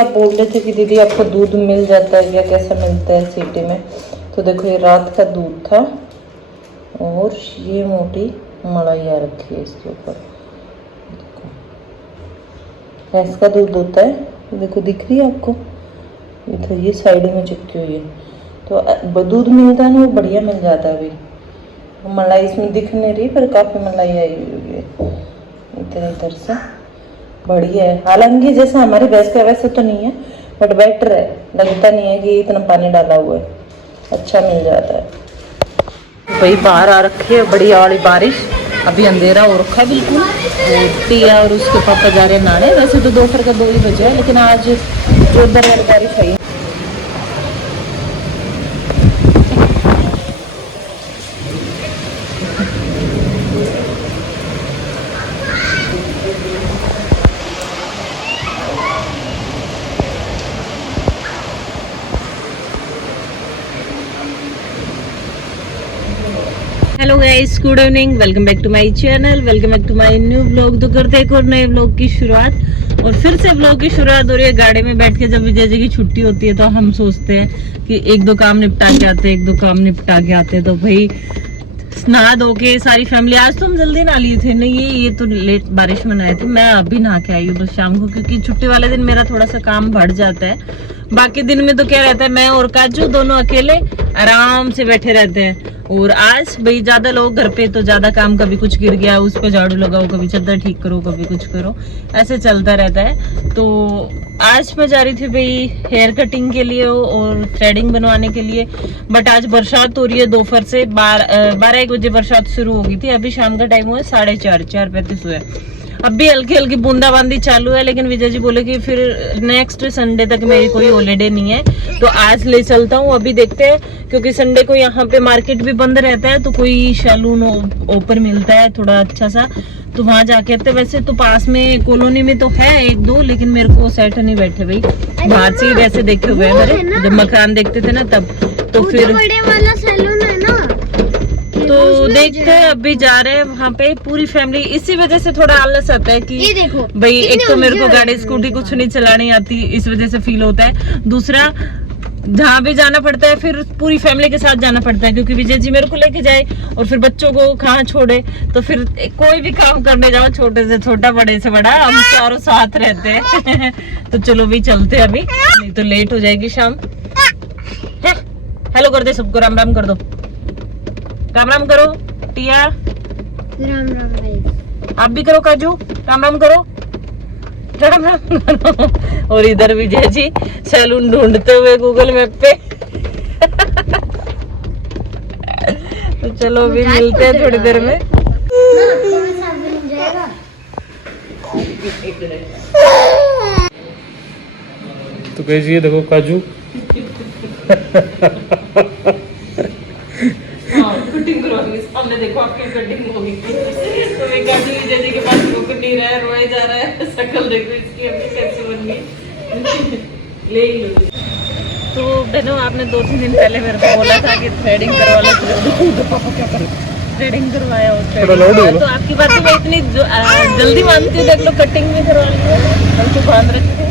आप बोल रहे थे कि दीदी आपको दूध मिल जाता है या कैसा मिलता है सिटी में, तो देखो ये रात का दूध था और ये मोटी मलाइया रखी है इसके ऊपर। देखो भैंस का दूध होता है, देखो दिख रही है आपको, ये तो ये साइड में चिपकी हुई है। तो दूध मिलता है ना, वो बढ़िया मिल जाता है। अभी मलाई इसमें दिख नहीं रही पर काफ़ी मलाई आई हुई है इधर से, बढ़िया है। हालांकि जैसा हमारी भैंस का वैसे तो नहीं है, बट बेटर है, लगता नहीं है कि इतना पानी डाला हुआ है, अच्छा मिल जाता है। भाई बाहर आ रखी है बढ़िया वाली बारिश, अभी अंधेरा हो रखा है बिल्कुल। टिया और उसके पापा जा रहे हैं नहाने, वैसे तो दोपहर का 2 ही बजे है, लेकिन आज जोरदार वाली बारिश आई। Hello guys, good evening, welcome back to my channel, welcome back to my new vlog. तो करते हैं एक और नए व्लॉग की शुरुआत, और फिर से व्लॉग की शुरुआत हो रही है गाड़ी में बैठ के। जब विजय जी की छुट्टी होती है तो हम सोचते हैं कि एक दो काम निपटा के आते, एक दो काम निपटा के आते। तो भाई नहा धो के सारी फैमिली, आज तो हम जल्दी नहा लिए थे, नहीं ये तो लेट बारिश में नहाए थे। मैं अभी नहा के आई हूँ बस शाम को, क्योंकि छुट्टी वाले दिन मेरा थोड़ा सा काम बढ़ जाता है। बाकी दिन में तो क्या रहता है, मैं और काजू दोनों अकेले आराम से बैठे रहते हैं। और आज भाई ज्यादा लोग घर पे, तो ज्यादा काम, कभी कुछ गिर गया उस पर झाड़ू लगाओ, कभी चादर ठीक करो, कभी कुछ करो, ऐसे चलता रहता है। तो आज मैं जा रही थी भाई हेयर कटिंग के लिए और थ्रेडिंग बनवाने के लिए, बट आज बरसात हो रही है। दोपहर से 12-1 बजे बरसात शुरू हो गई थी, अभी शाम का टाइम हुआ है 4:35 हुआ है। अब भी हल्की हल्की बूंदाबांदी चालू है, लेकिन विजय जी बोले कि फिर नेक्स्ट संडे तक मेरी कोई हॉलीडे नहीं है, तो आज ले चलता हूँ। अभी देखते हैं, क्योंकि संडे को यहाँ पे मार्केट भी बंद रहता है, तो कोई सैलून ओपन मिलता है थोड़ा अच्छा सा, तो वहां जाके आते। वैसे तो पास में कॉलोनी में तो है 1-2, लेकिन मेरे को सेट नहीं बैठे भाई, बाहर से वैसे देखे हुए हैं मेरे, जब मकान देखते थे ना तब। तो फिर बड़े वाला सैलून है ना, तो देखते हैं, अभी जा रहे हैं वहाँ पे पूरी फैमिली। इसी वजह से थोड़ा आलस आता है कि भाई एक तो मेरे को गाड़ी स्कूटी कुछ नहीं चलानी आती, इस वजह से फील होता है। दूसरा, जहाँ भी जाना पड़ता है फिर पूरी फैमिली के साथ जाना पड़ता है, क्योंकि विजय जी मेरे को लेके जाए और फिर बच्चों को कहाँ छोड़े, तो फिर कोई भी काम करने जाओ, छोटे से छोटा बड़े से बड़ा, हम चारों साथ रहते हैं। तो चलो भी चलते हैं अभी, नहीं तो लेट हो जाएगी शाम। हेलो कर दे सबको, राम राम कर दो, राम राम करो। टिया राम राम भाई, आप भी करो। काजू राम राम करो, राम राम करो। और इधर विजय जी सैलून ढूंढते हुए गूगल मैप पे। तो चलो अभी मिलते हैं थोड़ी देर में। तो कैसी है, देखो काजू। कटिंग करवानी सामने, देखो आपकी कटिंग होगी। तो मैं काजू विजय जी के पास रुक नहीं रहा है, रोए जा रहा है। शक्ल देखो इसकी अपनी कैसे बन गई, ले ही लो। तो बहनों, आपने 2-3 दिन पहले मेरे को बोला था कि थ्रेडिंग करवा लो, थ्रेडिंग करवाया हो। तो आपकी बात मैं इतनी जल्दी मानती हूँ, देख लो कटिंग भी करवा ली है, हमको बांध रखे।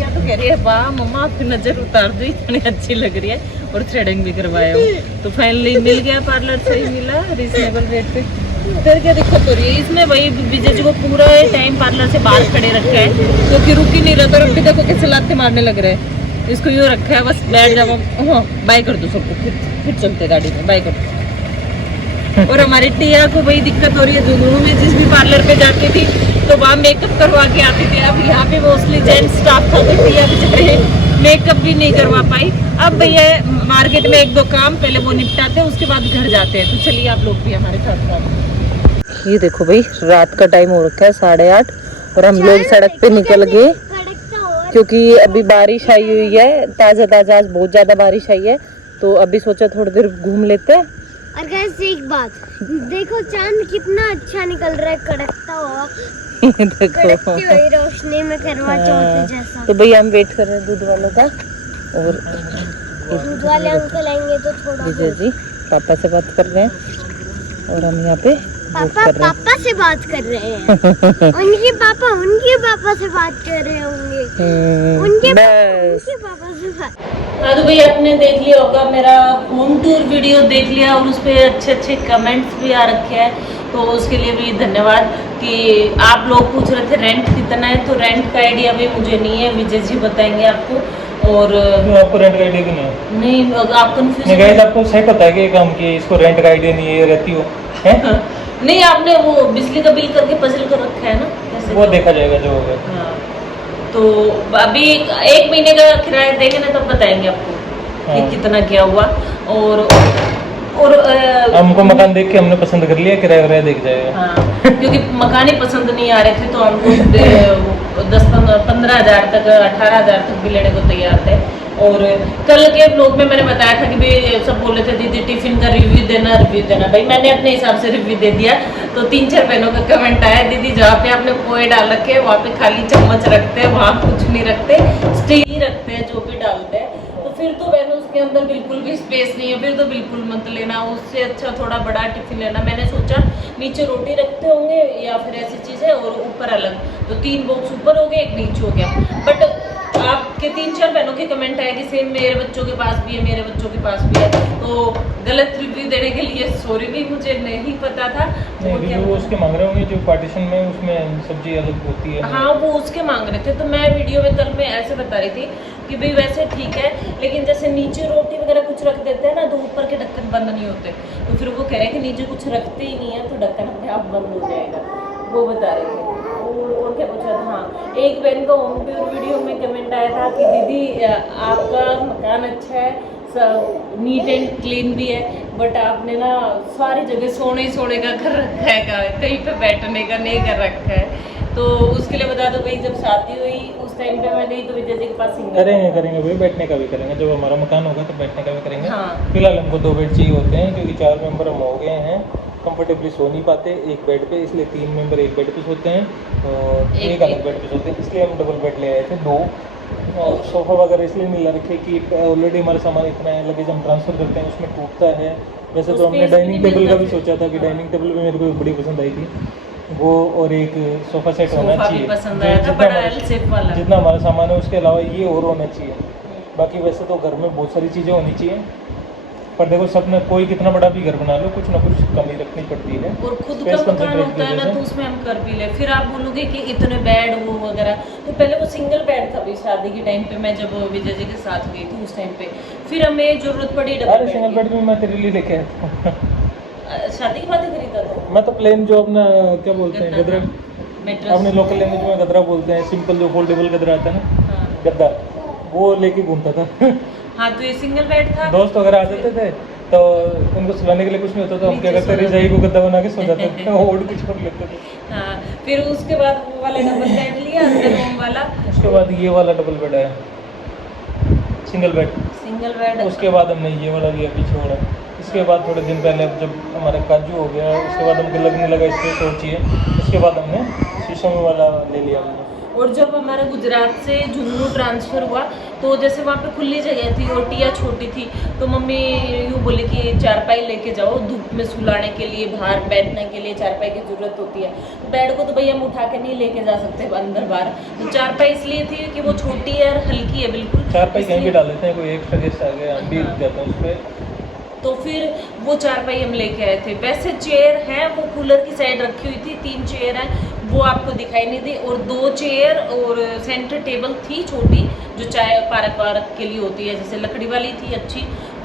या तो कह रही है वाह मम्मा आपकी नजर उतार दी, इतनी अच्छी लग रही है, और थ्रेडिंग भी करवाया हो। तो फाइनली मिल गया, पार्लर से ही मिला रीजनेबल रेट पे। फिर क्या दिक्कत हो रही है इसमें, वही विजय जी को पूरा टाइम पार्लर से बाहर खड़े रखा है, क्योंकि रुक ही नहीं रहा। तो अभी देखो कैसे लाते मारने लग रहे हैं, इसको यूँ रखा है बस बैठ जाओ। हाँ बाय कर दो सबको, फिर चलते गाड़ी में, बाय कर दो। और हमारी टिया को वही दिक्कत हो रही है, जुगनू में जिस भी पार्लर पे जाती थी तो वहाँ मेकअप करवा के आती थी। अब यहाँ पे मोस्टली जेंट्स स्टाफ था, तो टिया बेचारे मेकअप भी नहीं करवा पाई। अब भैया मार्केट में 1-2 काम पहले वो निपटाते हैं, उसके बाद घर जाते हैं। तो चलिए आप लोग भी हमारे साथ। ये देखो भाई, रात का टाइम हो रखा है 8:30, और हम लोग सड़क पे निकल गए, क्योंकि अभी बारिश आई हुई है ताजा ताजा, आज बहुत ज्यादा बारिश आई है। तो अभी सोचा थोड़ी देर घूम लेते हैं। और गाइस एक बात देखो, चांद कितना अच्छा निकल रहा है, कड़कता हुआ। देखो रोशनी में करवा चौथ जैसा। तो भैया हम वेट कर रहे हैं दूध वालों का, और दूध वाले अंकल आएंगे तो थोड़ा। विजय जी पापा से बात कर रहे हैं, और हम यहाँ पे पापा कर रहे हैं। पापा से बात कर रहे हैं। उनके पापा से बात कर रहे होंगे। उनके बस पापा से बात। हाँ तो भाई आपने देख लिया होगा मेरा होम टूर वीडियो देख लिया और उस पर अच्छे अच्छे कमेंट्स भी आ रखे हैं, तो उसके लिए भी धन्यवाद। कि आप लोग पूछ रहे थे रेंट कितना है, तो रेंट का आइडिया भी मुझे नहीं है, विजय जी बताएंगे आपको। और क्यों आपको रेंट का आइडिया क्यों नहीं है? नहीं आप नहीं कंफ्यूज गाइस, आपको सही पता है कि काम की इसको रेंट का आइडिया नहीं है, रहती हो हैं? नहीं, आपने वो बिजली का बिल करके पजल कर रखा है ना, कैसे वो देखा जाएगा जो होगा। हाँ, तो अभी 1 महीने का किराया देंगे ना तब बताएंगे आपको कि हाँ। कितना क्या हुआ। और हमको मकान देख के हमने पसंद कर लिया, किराया वराया देख जाएगा। हाँ, क्योंकि मकान ही पसंद नहीं आ रहे थे तो हमको 10-15 हज़ार तक 18 हज़ार तक भी लेने को तैयार थे। और कल के ब्लॉग में मैंने बताया था कि भाई सब बोल रहे थे दीदी टिफिन का रिव्यू देना। भाई मैंने अपने हिसाब से रिव्यू दे दिया, तो 3-4 बहनों का कमेंट आया, दीदी जहाँ पे आपने पोए डाल रखे वहाँ पे खाली चम्मच रखते हैं, वहाँ कुछ नहीं रखते, स्टील ही रखते हैं जो भी डालते हैं। तो फिर तो बहनों उसके अंदर बिल्कुल भी स्पेस नहीं है, फिर तो बिल्कुल मत लेना, उससे अच्छा थोड़ा बड़ा टिफिन लेना। मैंने सोचा नीचे रोटी रखते होंगे या फिर ऐसी चीज़ें और ऊपर अलग, तो 3 बॉक्स ऊपर हो गए, 1 नीचे हो गया। बट आपके 3-4 बहनों के कमेंट आए कि सेम मेरे बच्चों के पास भी है, मेरे बच्चों के पास भी है, तो गलत रिव्यू देने के लिए सॉरी, भी मुझे नहीं पता था। नहीं, वो क्या वो उसके मांग रहे होंगे जो पार्टीशन में उसमें सब्जी अलग होती है। हाँ, वो उसके मांग रहे थे, तो मैं वीडियो में कल मैं ऐसे बता रही थी कि भाई वैसे ठीक है, लेकिन जैसे नीचे रोटी वगैरह कुछ रख देते हैं ना तो ऊपर के ढक्कन बंद नहीं होते, तो फिर वो कह रहे हैं कि नीचे कुछ रखते ही नहीं है तो ढक्कन अपने आप बंद हो जाएगा, वो बता रहे थे। और क्या पूछा था, हाँ, एक बहन का होम टूर वीडियो में कमेंट आया था कि दीदी आपका मकान अच्छा है, नीट एंड क्लीन भी है, बट आपने ना सारी जगह सोने का कर रखा है, कहीं पे बैठने का नहीं कर रखा है। तो उसके लिए बता दो भाई, जब शादी हुई उस टाइम पे मैं गई तो विजय जी के पास करेंगे भाई, बैठने का भी करेंगे, जब हमारा मकान होगा तो बैठने का भी करेंगे। हाँ। फिलहाल हमको 2 बेड चाहिए होते हैं क्योंकि 4 मेंबर हम हो गए हैं, कंफर्टेबली सो नहीं पाते एक बेड पे, इसलिए 3 मेंबर एक बेड पे सोते हैं और एक अलग बेड पे सोते हैं, इसलिए हम डबल बेड ले आए थे 2। और सोफ़ा वगैरह इसलिए नहीं ला रखे कि ऑलरेडी हमारा सामान इतना है, लगेज हम ट्रांसफ़र करते हैं उसमें टूटता है। वैसे तो हमने डाइनिंग टेबल का भी सोचा था कि डाइनिंग टेबल भी मेरे को बड़ी पसंद आई थी वो, और एक सोफ़ा सेट होना चाहिए पसंद आया था, बड़ा एल शेप वाला, जितना हमारा सामान है उसके अलावा ये और होना चाहिए। बाकी वैसे तो घर में बहुत सारी चीज़ें होनी चाहिए, पर देखो सब में कोई कितना बड़ा भी घर बना लो कुछ ना कुछ कमी रखनी पड़ती है। और खुद का मकान होता है ना तो उसमें हम कर भी ले, फिर आप बोलोगे कि इतने बेड वो वगैरह, तो पहले वो सिंगल बेड था भी शादी के टाइम पे, मैं जब विजय जी के साथ गई थी उस टाइम पे, फिर हमें जरूरत पड़ी डबल बेड। सिंगल बेड भी मैं तेरे लिए लेके आया था। शादी के बाद ही खरीदा था मैं तो प्लेन जो अपना क्या बोलते हैं गदरा, मैट्रेस, अपने लोकल लैंग्वेज में गदरा बोलते हैं, सिंपल जो फोल्डेबल गदरा आता है ना, हाँ। गद्दा, वो लेके घूमता था। हाँ, तो ये सिंगल बेड था। दोस्त वगैरह आ जाते थे तो उनको सुलाने के लिए कुछ नहीं होता तो हम क्या करते, रजाई को गद्दा बना के सो जाते थे और कुछ कर लेते थे। हाँ, फिर उसके बाद वो वाला डबल बेड लिया अंदर रूम वाला, उसके बाद ये वाला डबल बेड आया, सिंगल बेड। उसके बाद हमने ये वाला लिया पीछे वाला। इसके बाद थोड़े दिन पहले जब हमारा काजू हो गया उसके बाद हमको लगने लगा स्पेस और चाहिए, उसके बाद हमने शीशम वाला ले लिया हमने। और जब हमारा गुजरात से झुंझुनू ट्रांसफ़र हुआ तो जैसे वहाँ पे खुली जगह थी और टिया छोटी थी, तो मम्मी यूँ बोली कि चारपाई लेके जाओ, धूप में सुलाने के लिए बाहर बैठने के लिए चारपाई की ज़रूरत होती है, तो बेड को तो भैया हम उठा के नहीं लेके जा सकते अंदर बाहर, तो चारपाई इसलिए थी कि वो छोटी है और हल्की है बिल्कुल, चारपाई कहीं भी डाल देते हैं, कोई एक्स्ट्रा गेस्ट आ गया हम भी रुक जाते हैं उस पर, तो फिर वो चारपाई हम लेके आए थे। वैसे चेयर है वो कूलर की साइड रखी हुई थी, 3 चेयर हैं वो आपको दिखाई नहीं दी, और 2 चेयर और सेंटर टेबल थी छोटी जो चाय पार्क वार्क के लिए होती है, जैसे लकड़ी वाली थी अच्छी,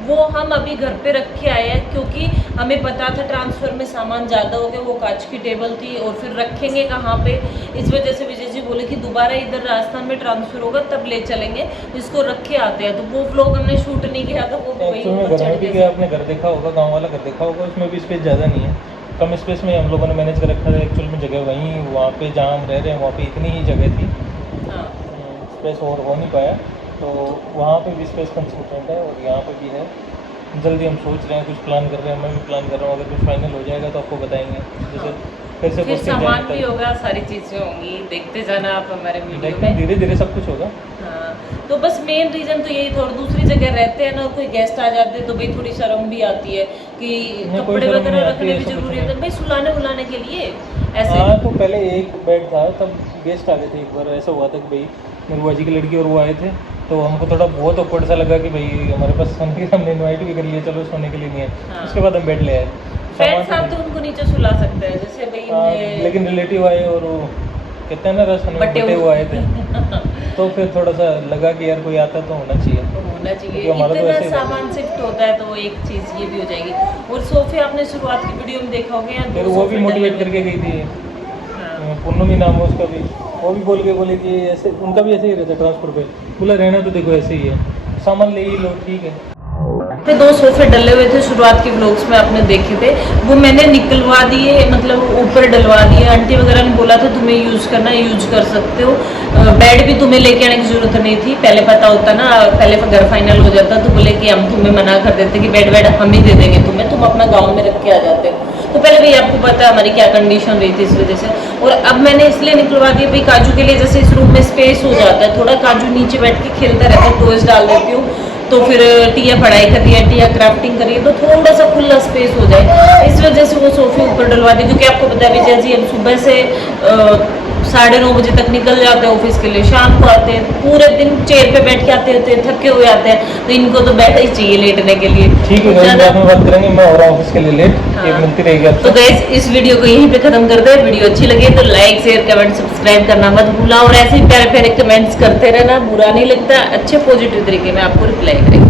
वो हम अभी घर पे रख के आए हैं क्योंकि हमें पता था ट्रांसफ़र में सामान ज़्यादा हो गया, वो कांच की टेबल थी और फिर रखेंगे कहाँ पे, इस वजह से विजय जी बोले कि दोबारा इधर राजस्थान में ट्रांसफ़र होगा तब ले चलेंगे, इसको रख के आते हैं, तो वो व्लॉग हमने शूट नहीं किया था, वो वही ऊपर चढ़ गए। आपने घर देखा होगा, गाँव वाला घर देखा होगा, उसमें भी स्पेस ज़्यादा नहीं है, कम स्पेस में हम लोगों ने मैनेज कर रखा था। एक्चुअल में जगह वहीं वहाँ पे जहाँ हम रह रहे हैं वहाँ पे इतनी ही जगह थी, हाँ, स्पेस और हो नहीं पाया, तो वहाँ पे भी स्पेस कंसल्टेंट है और यहाँ पे भी है। जल्दी हम सोच रहे हैं, कुछ प्लान कर रहे हैं, मैं भी प्लान कर रहा हूँ, अगर कुछ फाइनल हो जाएगा तो आपको बताएंगे। जैसे फिर से फिर सामान भी होगा, सारी चीज़ें होंगी, देखते जाना आप हमारे वीडियो में, धीरे धीरे सब कुछ होगा। हाँ, तो बस मेन रीज़न तो यही था, और दूसरी जगह रहते हैं ना, कोई गेस्ट आ जाते हैं तो भाई थोड़ी शर्म भी आती है कि नहीं, कोई कपड़े शर्म वगैरह नहीं आती, रखने की ऐसा कुछ जरूरी नहीं। है भाई सुलाने उलाने के लिए ऐसे। हाँ तो पहले एक बेड था, तब गेस्ट आ गए थे, एक बार ऐसा हुआ था कि भाई मेरी बुआ जी की लड़की और वो आए थे, तो हमको थोड़ा बहुत awkward सा लगा कि भाई हमारे पास सोने के, हमने इनवाइट भी कर लिया, चलो सोने के लिए नहीं है। हाँ। उसके बाद हम बेड ले आए। फ्रेंड्स सामान आप तो उनको नीचे सुला सकते हैं जैसे भाई हाँ, मैं- लेकिन रिलेटिव आए और वो कहते हैं ना रस में बटे बटे हुए। हुए आए थे, तो फिर थोड़ा सा लगा कि यार कोई आता तो होना चाहिए। तो होना चाहिए, क्योंकि हमारा तो इतना ऐसे ही रहता है। सामान शिफ्ट होता है तो एक चीज ये भी हो जाएगी। और सोफे आपने शुरुआत की वीडियो में देखा होगा यहाँ फिर दो वो भी सोफे मोटिवेट डले करके गई थी, हुए। हाँ। पूनमी नाम है उसका भी, वो भी बोल के बोले कि ऐसे उनका भी ऐसे ही रहता है ट्रांसफर पे, बोला रहना तो देखो ऐसे ही है, सामान ले ही लो ठीक है। पे दो सोफे डले हुए थे शुरुआत के व्लॉग्स में आपने देखे थे, वो मैंने निकलवा दिए, मतलब ऊपर डलवा दिए। आंटी वगैरह ने बोला था तुम्हें यूज़ करना है यूज कर सकते हो, बेड भी तुम्हें लेके आने की जरूरत नहीं थी, पहले पता होता ना, पहले घर फाइनल हो जाता तो बोले कि हम तुम्हें मना कर देते कि बेड हम ही दे देंगे तुम्हें, तुम अपना गाँव में रख के आ जाते। तो पहले भाई आपको पता है हमारी क्या कंडीशन रही थी इस वजह से। और अब मैंने इसलिए निकलवा दिया भाई काजू के लिए, जैसे इस रूम में स्पेस हो जाता है थोड़ा, काजू नीचे बैठ के खेलता रहता है, टॉयज डाल देती हूँ, तो फिर टिया पढ़ाई कर रही है, टिया क्राफ्टिंग कर रही है, तो थोड़ा सा खुला स्पेस हो जाए, इस वजह से वो सोफे ऊपर डलवा दी। क्योंकि आपको पता है विजय जी हम सुबह से 9:30 बजे तक निकल जाते हैं ऑफिस के लिए, शाम को आते हैं, पूरे दिन चेयर पे बैठ के आते होते हैं, थके हुए आते हैं, तो इनको तो बैठ ही चाहिए लेटने के लिए। ठीक है, ज़्यादा- बाद में बात करेंगे, मैं हो रहा हूँ ऑफिस के लिए लेट, हाँ। एक मिलती रहेगी तो आपसे। गैस इस वीडियो को यहीं पे खत्म करते हैं। वीडियो अच्छी लगे तो लाइक शेयर कमेंट सब्सक्राइब करना मत भूलना, और ऐसे ही प्यारे प्यारे कमेंट्स करते रहना, बुरा नहीं लगता, अच्छे पॉजिटिव तरीके में आपको रिप्लाई करेंगे।